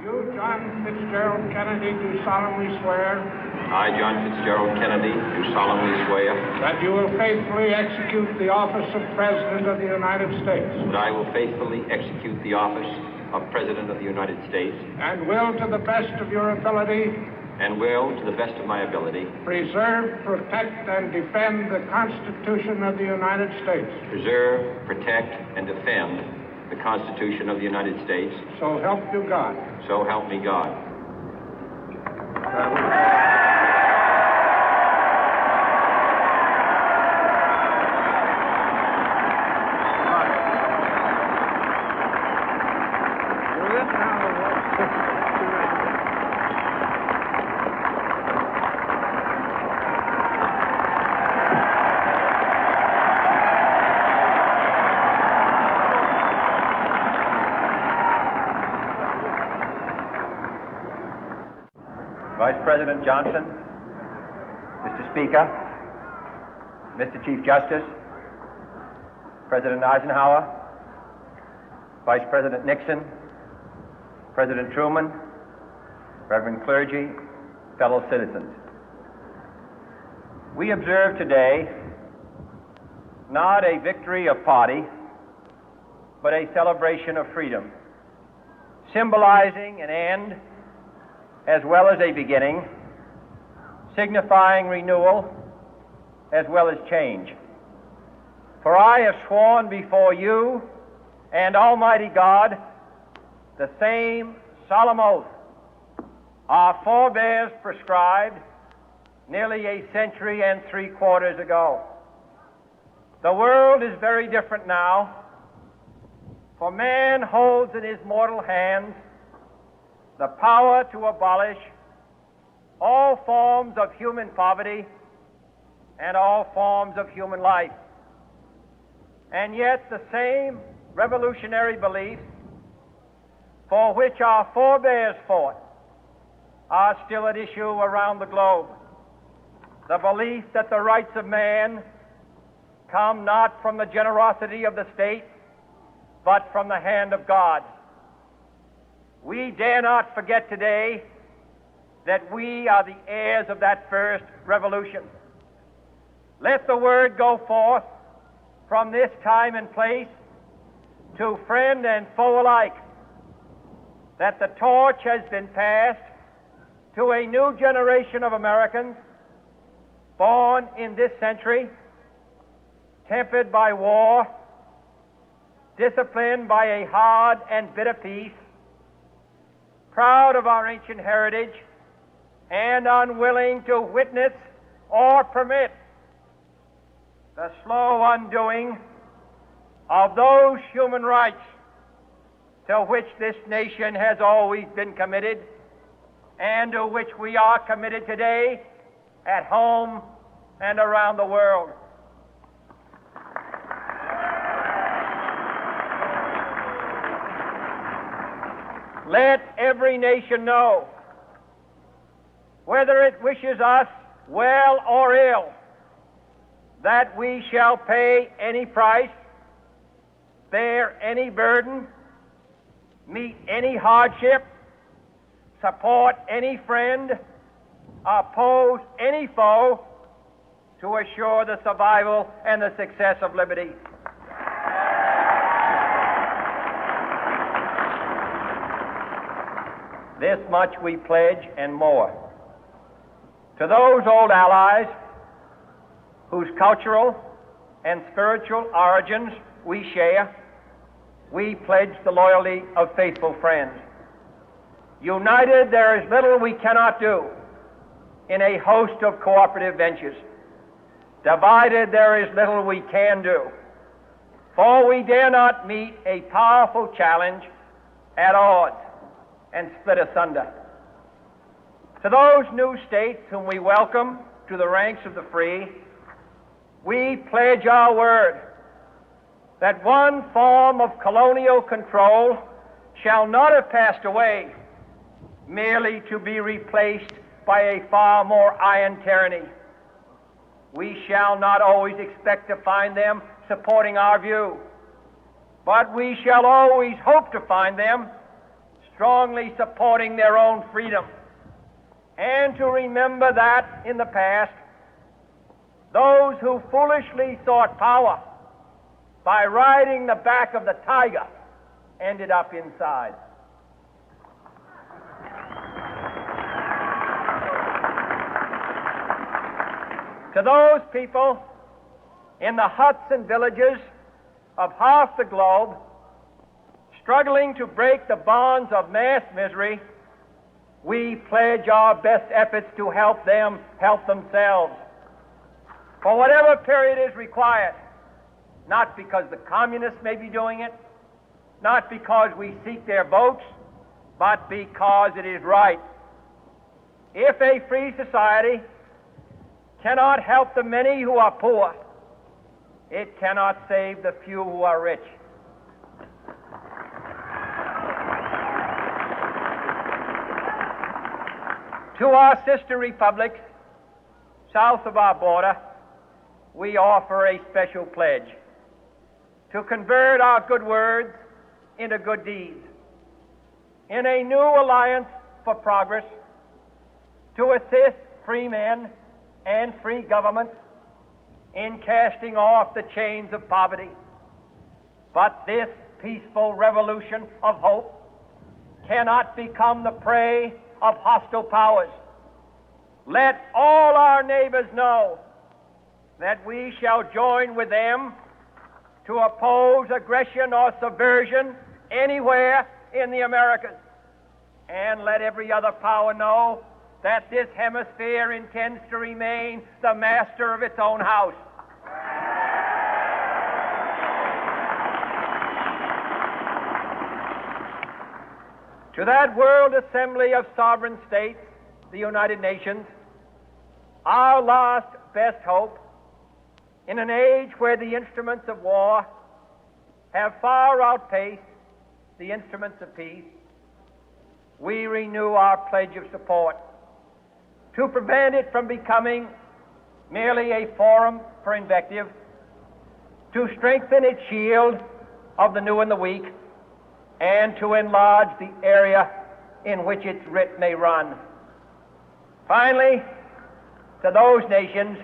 You, John Fitzgerald Kennedy, do solemnly swear I, John Fitzgerald Kennedy, do solemnly swear that you will faithfully execute the office of President of the United States that I will faithfully execute the office of President of the United States and will, to the best of your ability, and will, to the best of my ability, preserve, protect, and defend the Constitution of the United States. preserve, protect, and defend the Constitution of the United States. So help you God. So help me God. Vice President Johnson, Mr. Speaker, Mr. Chief Justice, President Eisenhower, Vice President Nixon, President Truman, Reverend clergy, fellow citizens. We observe today not a victory of party, but a celebration of freedom, symbolizing an end as well as a beginning, signifying renewal as well as change. For I have sworn before you and Almighty God the same solemn oath our forebears prescribed nearly a century and 3/4 ago. The world is very different now, for man holds in his mortal hands the power to abolish all forms of human poverty and all forms of human life. And yet the same revolutionary beliefs for which our forebears fought are still at issue around the globe. The belief that the rights of man come not from the generosity of the state, but from the hand of God. We dare not forget today that we are the heirs of that first revolution. Let the word go forth from this time and place to friend and foe alike that the torch has been passed to a new generation of Americans born in this century, tempered by war, disciplined by a hard and bitter peace, proud of our ancient heritage, and unwilling to witness or permit the slow undoing of those human rights to which this nation has always been committed and to which we are committed today at home and around the world. Let every nation know, whether it wishes us well or ill, that we shall pay any price, bear any burden, meet any hardship, support any friend, oppose any foe to assure the survival and the success of liberty. This much we pledge and more. To those old allies whose cultural and spiritual origins we share, we pledge the loyalty of faithful friends. United, there is little we cannot do in a host of cooperative ventures. Divided, there is little we can do, for we dare not meet a powerful challenge at odds and split asunder. To those new states whom we welcome to the ranks of the free, we pledge our word that one form of colonial control shall not have passed away, merely to be replaced by a far more iron tyranny. We shall not always expect to find them supporting our view, but we shall always hope to find them strongly supporting their own freedom, and to remember that in the past, those who foolishly sought power by riding the back of the tiger ended up inside. To those people in the huts and villages of half the globe struggling to break the bonds of mass misery, we pledge our best efforts to help them help themselves for whatever period is required, not because the communists may be doing it, not because we seek their votes, but because it is right. If a free society cannot help the many who are poor, it cannot save the few who are rich. To our sister republics south of our border, we offer a special pledge to convert our good words into good deeds, in a new alliance for progress, to assist free men and free governments in casting off the chains of poverty. But this peaceful revolution of hope cannot become the prey of hostile powers. Let all our neighbors know that we shall join with them to oppose aggression or subversion anywhere in the Americas. And let every other power know that this hemisphere intends to remain the master of its own house. To that World Assembly of Sovereign States, the United Nations, our last best hope, in an age where the instruments of war have far outpaced the instruments of peace, we renew our pledge of support to prevent it from becoming merely a forum for invective, to strengthen its shield of the new and the weak, and to enlarge the area in which its writ may run. Finally, to those nations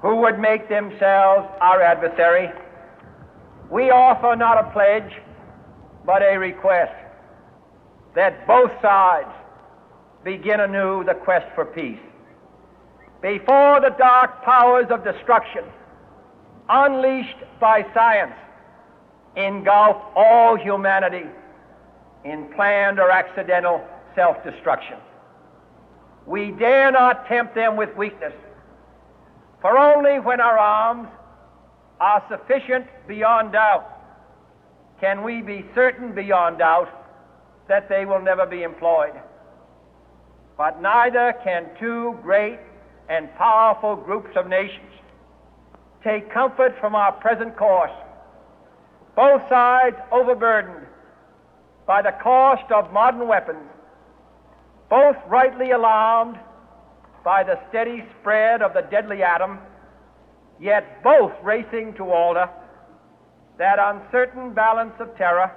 who would make themselves our adversary, we offer not a pledge, but a request that both sides begin anew the quest for peace. Before the dark powers of destruction, unleashed by science, engulf all humanity in planned or accidental self-destruction, we dare not tempt them with weakness, for only when our arms are sufficient beyond doubt can we be certain beyond doubt that they will never be employed. But neither can two great and powerful groups of nations take comfort from our present course, both sides overburdened by the cost of modern weapons, both rightly alarmed by the steady spread of the deadly atom, yet both racing to alter that uncertain balance of terror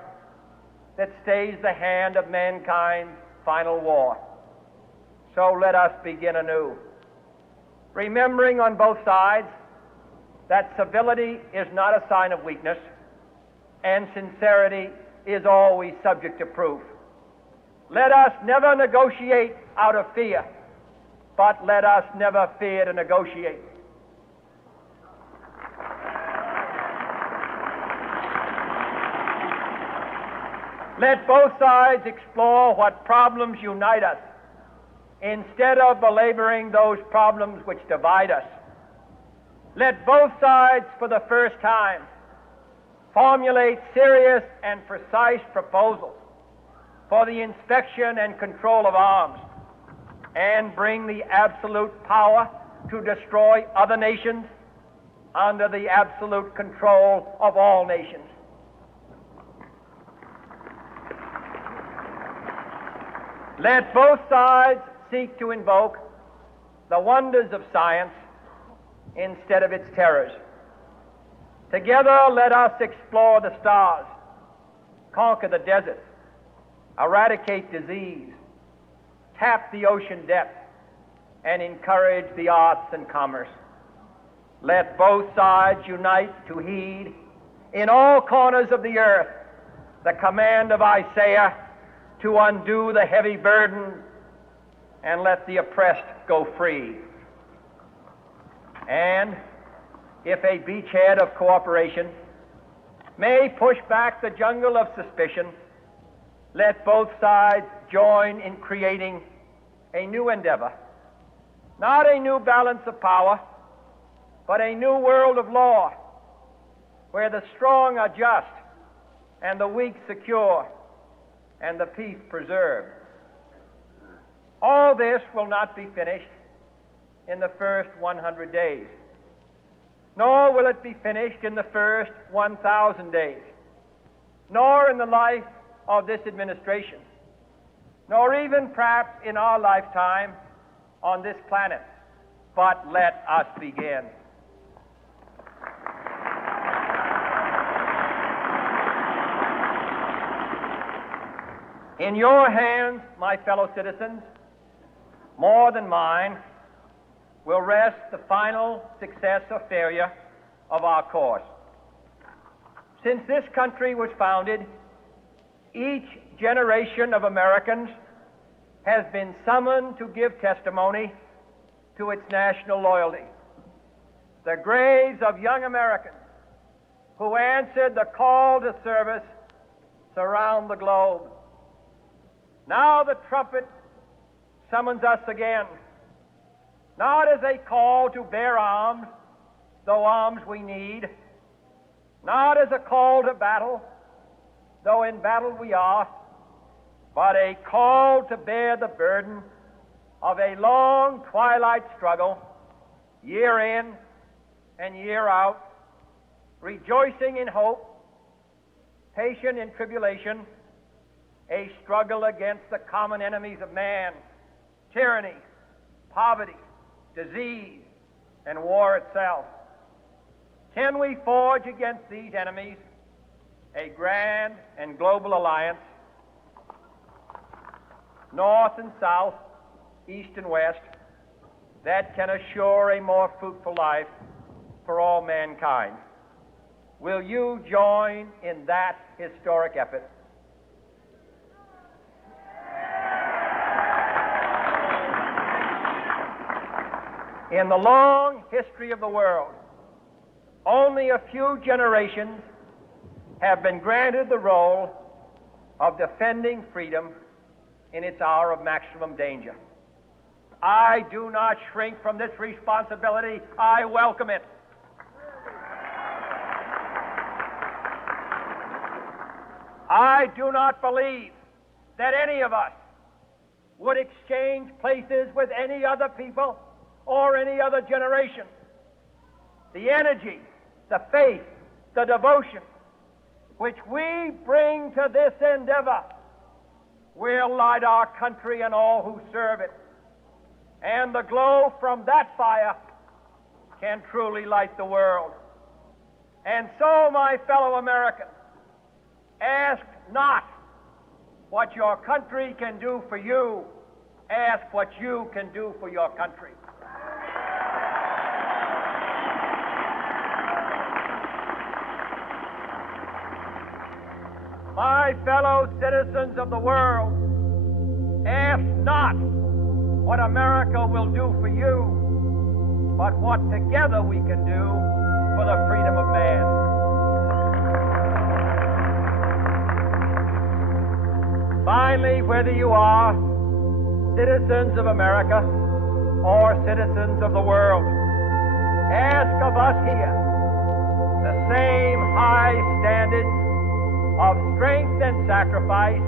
that stays the hand of mankind's final war. So let us begin anew, remembering on both sides that civility is not a sign of weakness, and sincerity is always subject to proof. Let us never negotiate out of fear, but let us never fear to negotiate. Let both sides explore what problems unite us, instead of belaboring those problems which divide us. Let both sides, for the first time, formulate serious and precise proposals for the inspection and control of arms, and bring the absolute power to destroy other nations under the absolute control of all nations. Let both sides seek to invoke the wonders of science instead of its terrors. Together, let us explore the stars, conquer the deserts, eradicate disease, tap the ocean depth, and encourage the arts and commerce. Let both sides unite to heed in all corners of the earth the command of Isaiah to undo the heavy burden and let the oppressed go free. And if a beachhead of cooperation may push back the jungle of suspicion, let both sides join in creating a new endeavor, not a new balance of power, but a new world of law, where the strong are just and the weak secure and the peace preserved. All this will not be finished in the first 100 days, nor will it be finished in the first 1,000 days, nor in the life of this administration, nor even perhaps in our lifetime on this planet. But let us begin. In your hands, my fellow citizens, more than mine, will rest the final success or failure of our course. Since this country was founded, each generation of Americans has been summoned to give testimony to its national loyalty. The graves of young Americans who answered the call to service surround the globe. Now the trumpet summons us again, not as a call to bear arms, though arms we need, not as a call to battle, though in battle we are, but a call to bear the burden of a long twilight struggle, year in and year out, rejoicing in hope, patient in tribulation, a struggle against the common enemies of man, tyranny, poverty, disease, and war itself. Can we forge against these enemies a grand and global alliance, north and south, east and west, that can assure a more fruitful life for all mankind? Will you join in that historic effort? In the long history of the world, only a few generations have been granted the role of defending freedom in its hour of maximum danger. I do not shrink from this responsibility. I welcome it. I do not believe that any of us would exchange places with any other people or any other generation. The energy, the faith, the devotion which we bring to this endeavor will light our country and all who serve it. And the glow from that fire can truly light the world. And so, my fellow Americans, ask not what your country can do for you, ask what you can do for your country. My fellow citizens of the world, ask not what America will do for you, but what together we can do for the freedom of man. Finally, whether you are citizens of America or citizens of the world, ask of us here the same high standards of strength and sacrifice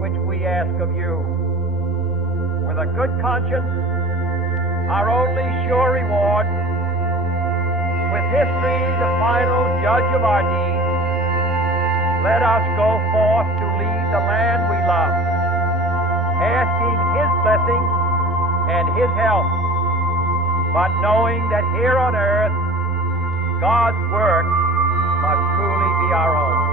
which we ask of you. With a good conscience, our only sure reward, with history the final judge of our deeds, let us go forth to lead the land we love, asking His blessing and His help, but knowing that here on earth, God's work must truly be our own.